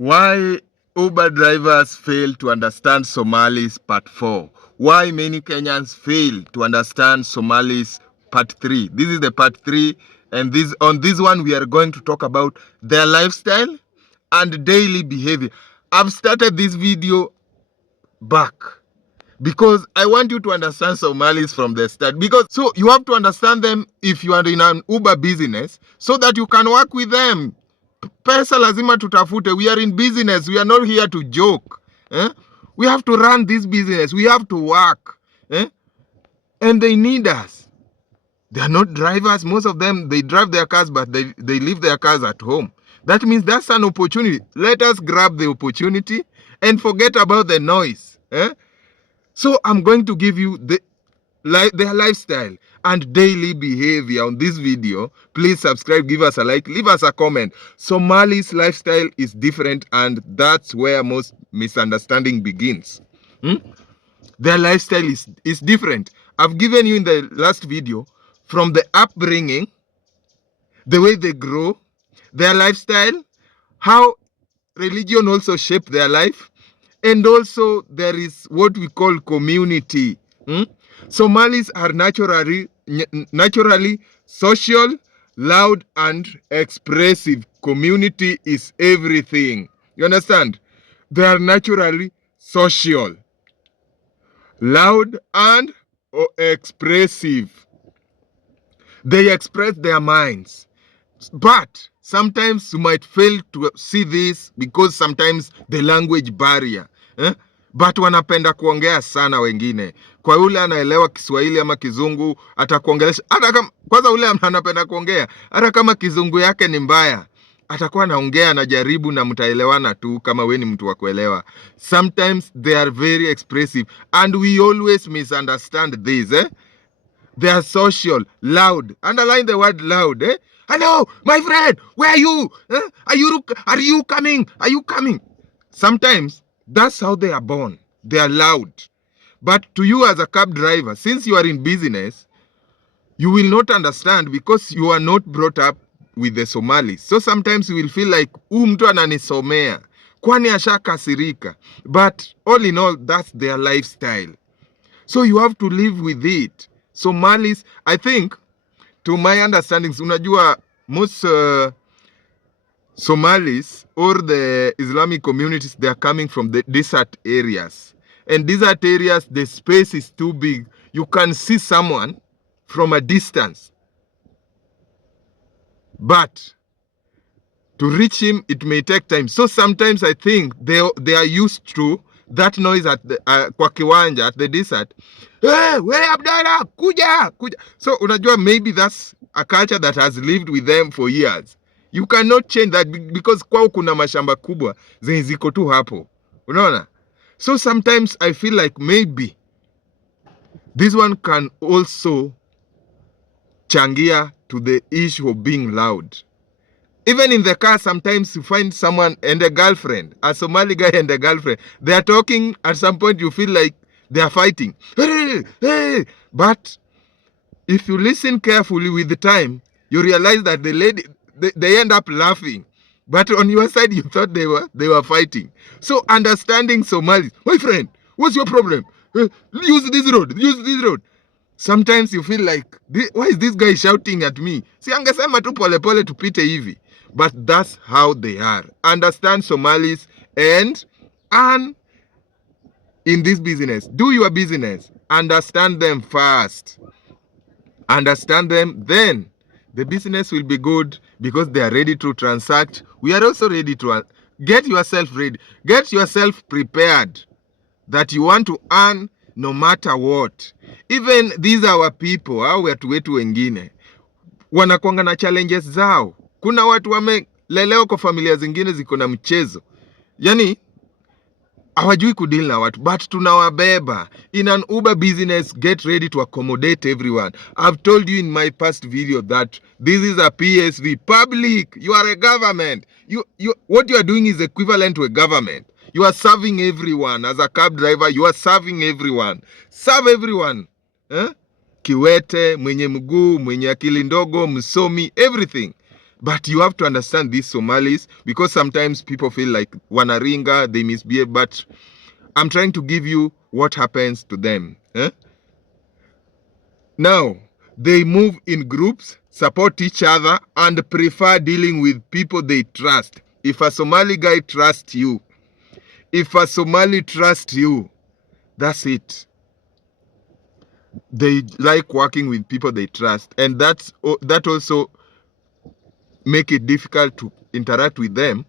Why Uber drivers fail to understand Somalis part 4. Why many Kenyans fail to understand Somalis part 3. This is the part 3, and on this one we are going to talk about their lifestyle and daily behavior. I've started this video back because I want you to understand Somalis from the start. So you have to understand them if you are in an Uber business so that you can work with them. Pesa lazima tutafute. We are in business. We are not here to joke. We have to run this business. We have to work. And they need us. They are not drivers. Most of them, they drive their cars, but they leave their cars at home. That means that's an opportunity. Let us grab the opportunity and forget about the noise. So I'm going to give you their lifestyle and daily behavior on this video. Please subscribe, give us a like, leave us a comment. Somali's lifestyle is different, and that's where most misunderstanding begins. Their lifestyle is different. I've given you in the last video from the upbringing, the way they grow, their lifestyle, how religion also shaped their life, and also there is what we call community. Somalis are naturally social, loud, and expressive. Community is everything. You understand? They are naturally social, loud, and expressive. They express their minds. But sometimes you might fail to see this because sometimes the language barrier. But wanapenda kuongea sana wengine. Kwa ule anaelewa Kiswahili ama Kizungu, atakuongelesha. Hata kama kwanza ule anapenda kuongea, hata kama Kizungu yake ni mbaya, atakuwa anaongea, anajaribu na mtaelewana tu kama we ni mtu wa kuelewa. Sometimes they are very expressive and we always misunderstand this. They are social, loud. Underline the word loud. Hello, my friend, where are you? Are you coming? Are you coming? Sometimes that's how they are born. They are loud. But to you as a cab driver, since you are in business, you will not understand because you are not brought up with the Somalis. So sometimes you will feel like, mtu ananisomea, kwani ashakasirika. But all in all, that's their lifestyle. So you have to live with it. Somalis, I think, to my understanding, unajua, most Somalis or the Islamic communities, they are coming from the desert areas. And desert areas, the space is too big. You can see someone from a distance. But to reach him, it may take time. So sometimes I think they are used to that noise at the kwa kiwanja, at the desert. Hey, where Abdallah? Kuja. So unajua, maybe that's a culture that has lived with them for years. You cannot change that because kwao kuna mashamba kubwa zenye ziko tu hapo. Unaona? So sometimes I feel like maybe this one can also changia to the issue of being loud. Even in the car, sometimes you find someone and a girlfriend, a Somali guy and a girlfriend. They are talking. At some point, you feel like they are fighting. Hey. But if you listen carefully with the time, you realize that the lady, they end up laughing. But on your side, you thought they were fighting. So understanding Somalis, my friend, what's your problem? Use this road. Sometimes you feel like, why is this guy shouting at me? Si angesema tu pole pole tupite hivi. But that's how they are. Understand Somalis and in this business, do your business. Understand them first. Understand them, then the business will be good because they are ready to transact. We are also ready to get yourself ready. Get yourself prepared that you want to earn no matter what. Even these are our people, hao watu wetu wengine wanakuanga na challenges zao. Kuna watu wamelelewa kwa familia zingine ziko na mchezo. Yani hawajui kudeal na watu, but tunawabeba. In an Uber business, get ready to accommodate everyone. I've told you in my past video that this is a PSV, public. You are a government. What you are doing is equivalent to a government. You are serving everyone. As a cab driver, you are serving everyone. Serve everyone. Kiwete, mwenye mguu, mwenye akili ndogo, msomi, everything. But you have to understand these Somalis, because sometimes people feel like wanaringa, they misbehave, but I'm trying to give you what happens to them. Now, they move in groups, support each other, and prefer dealing with people they trust. If a Somali guy trusts you, if a Somali trusts you, that's it. They like working with people they trust, and that also make it difficult to interact with them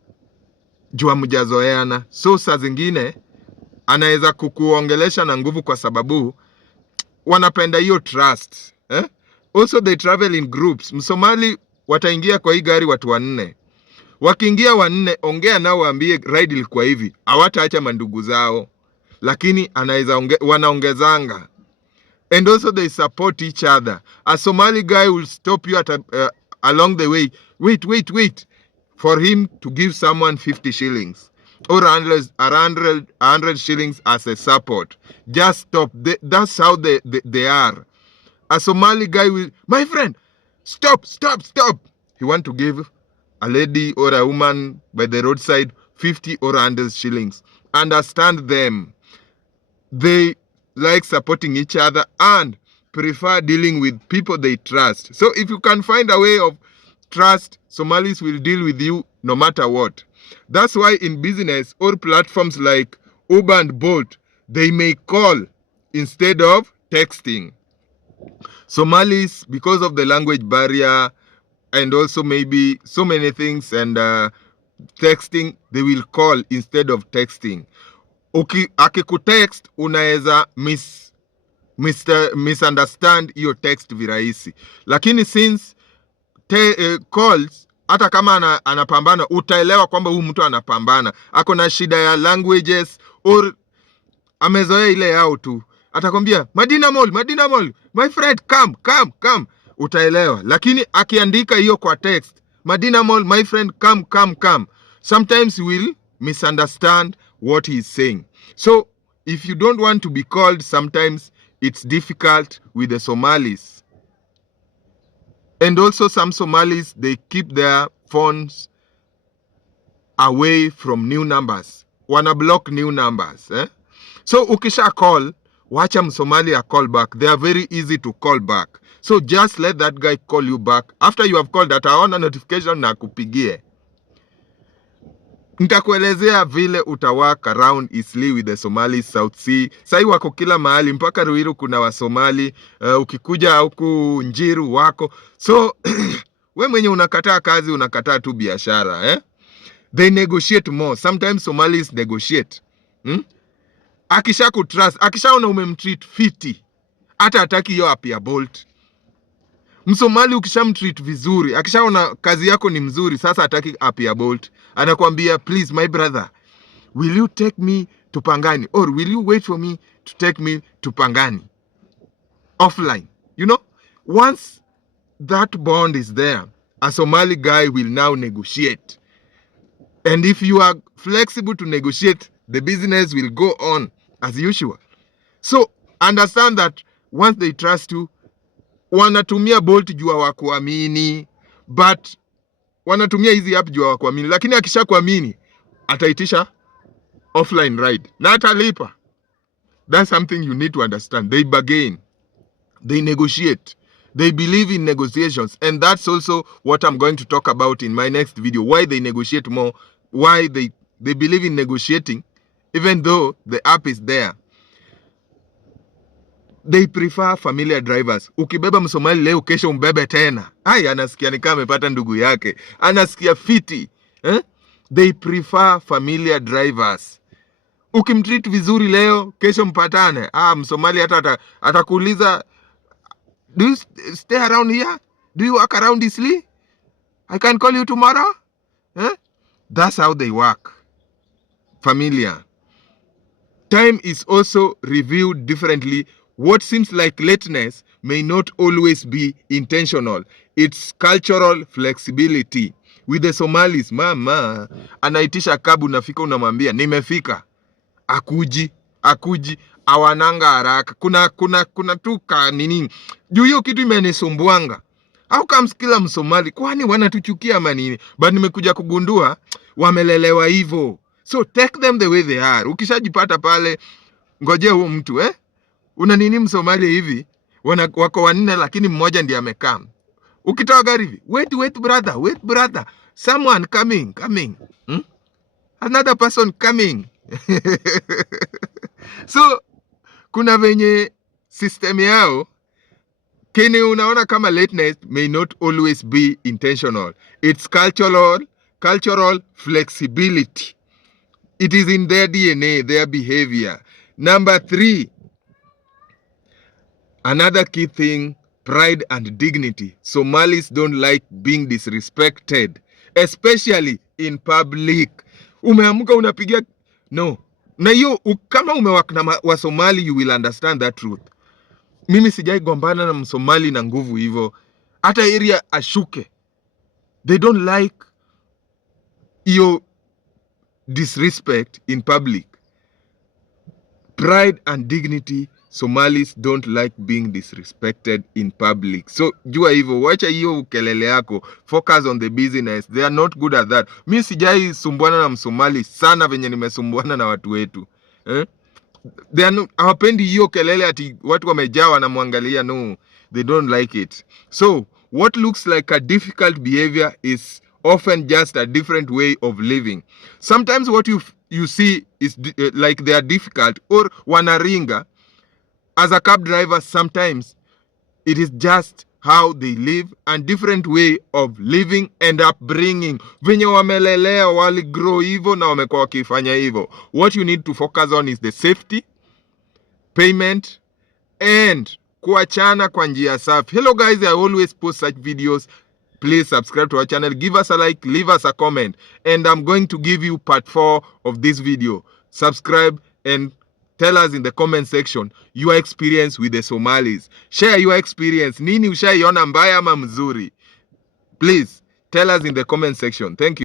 juu hamjazoeana. So saa zingine anaweza kukuongelesha na nguvu kwa sababu wanapenda hiyo trust. Also they travel in groups. Msomali wataingia kwa hii gari watu 4. Wakiingia 4, ongea nao waambie ride ilikuwa hivi. Hawataacha mandugu zao, lakini wanaongezanga. And also they support each other. A Somali guy will stop you at along the way. Wait. For him to give someone 50 shillings or 100 shillings as a support. Just stop. That's how they are. A Somali guy will, my friend, stop. He want to give a lady or a woman by the roadside 50 or 100 shillings. Understand them. They like supporting each other and prefer dealing with people they trust. So if you can find a way of trust, Somalis will deal with you no matter what. That's why in business or platforms like Uber and Bolt, they may call instead of texting. Somalis, because of the language barrier and also maybe so many things and texting, they will call instead of texting. Akikutext unaweza misunderstand hiyo text virahisi, lakini since calls, hata kama anapambana utaelewa kwamba huyu mtu anapambana, ako na shida ya languages or amezoea ile yao tu. Atakwambia Madina Mall, my friend come, utaelewa. Lakini akiandika hiyo kwa text, Madina Mall, my friend come, sometimes you will misunderstand what he's saying. So if you don't want to be called, sometimes it's difficult with the Somalis. And also some Somalis, they keep their phones away from new numbers. Wana block new numbers. So ukisha call, wacha Msomali a call back. They are very easy to call back. So just let that guy call you back. After you have called, ataona notification na kupigie. Nitakuelezea vile utawak around Eastleigh with the Somali South Sea. Sai wako kila mahali, mpaka Ruiru kuna wa Somali, ukikuja huku Njiru wako. So we mwenye unakataa kazi, unakataa tu biashara. They negotiate more. Sometimes Somalis negotiate. Akisha kutrust, akishaona umemtreat fiti, hata hataki hiyo app ya Bolt. Msomali ukishamtreat vizuri, akishaona kazi yako ni mzuri, sasa hataki app ya Bolt. Anakuambia, please my brother, will you take me to Pangani? Or will you wait for me to take me to Pangani? Offline. You know, once that bond is there, a Somali guy will now negotiate. And if you are flexible to negotiate, the business will go on as usual. So understand that once they trust you, wanatumia Bolt jua wakuamini, but wanatumia hizi app jua wakuamini, lakini akisha kuamini ataitisha offline ride na atalipa. That's something you need to understand. They bargain, they negotiate, they believe in negotiations, and that's also what I'm going to talk about in my next video. Why they negotiate more, why they believe in negotiating even though the app is there. They prefer familiar drivers. Ukibeba Msomali leo, kesho umbebe tena, anasikia ni kama amepata ndugu yake, anasikia fiti. They prefer familiar drivers. Ukimtreat vizuri leo, kesho mpatane. Msomali hata atakuuliza, do you stay around here? Do you work around Eastleigh? I can call you tomorrow. That's how they work. Familiar. Time is also reviewed differently. What seems like lateness may not always be intentional. It's cultural flexibility. With the Somalis, mama, anaitisha kabu, nafika unamwambia nimefika. Akuji, awananga haraka. Kuna tu nini. Juu hiyo kitu imenisumbuanga. How comes kila Msomali? Kwani wanatuchukia ama nini? But nimekuja kugundua wamelelewa hivyo. So take them the way they are. Ukishajipata pale, ngojea huo mtu una nini Msomali hivi? Wako wanne lakini mmoja ndiye amekaa. Ukitoa gari hivi, wait brother. Someone coming. Another person coming. So kuna venye system yao kini unaona kama lateness may not always be intentional. It's cultural flexibility. It is in their DNA, their behavior. Number 3, another key thing, pride and dignity. Somalis don't like being disrespected, especially in public. Umeamuka unapigia no. Na hiyo kama umewak na wa Somali, you will understand that truth. Mimi sijai gombana na Msomali na nguvu hivyo. Hata area ashuke. They don't like your disrespect in public. Pride and dignity. Somalis don't like being disrespected in public. So jua hivyo, wacha hiyo ukelele yako, focus on the business. They are not good at that. Mi sijai sumbuana na Msomali sana venye nimesumbuana na watu wetu. They are not, hawapendi hiyo kelele ati watu wamejaa wanamwangalia. No, they don't like it. So what looks like a difficult behavior is often just a different way of living. Sometimes what you see is like they are difficult or wanaringa. As a cab driver, sometimes it is just how they live and different way of living and upbringing. Venye wamelelea, wali grow hivyo na wamekuwa wakifanya hivyo. What you need to focus on is the safety, payment, and kuachana kwa njia safi. Hello guys, I always post such videos. Please subscribe to our channel, give us a like, leave us a comment, and I'm going to give you part 4 of this video. Subscribe and tell us in the comment section your experience with the Somalis. Share your experience. Nini ushaiona mbaya ama mzuri? Please tell us in the comment section. Thank you.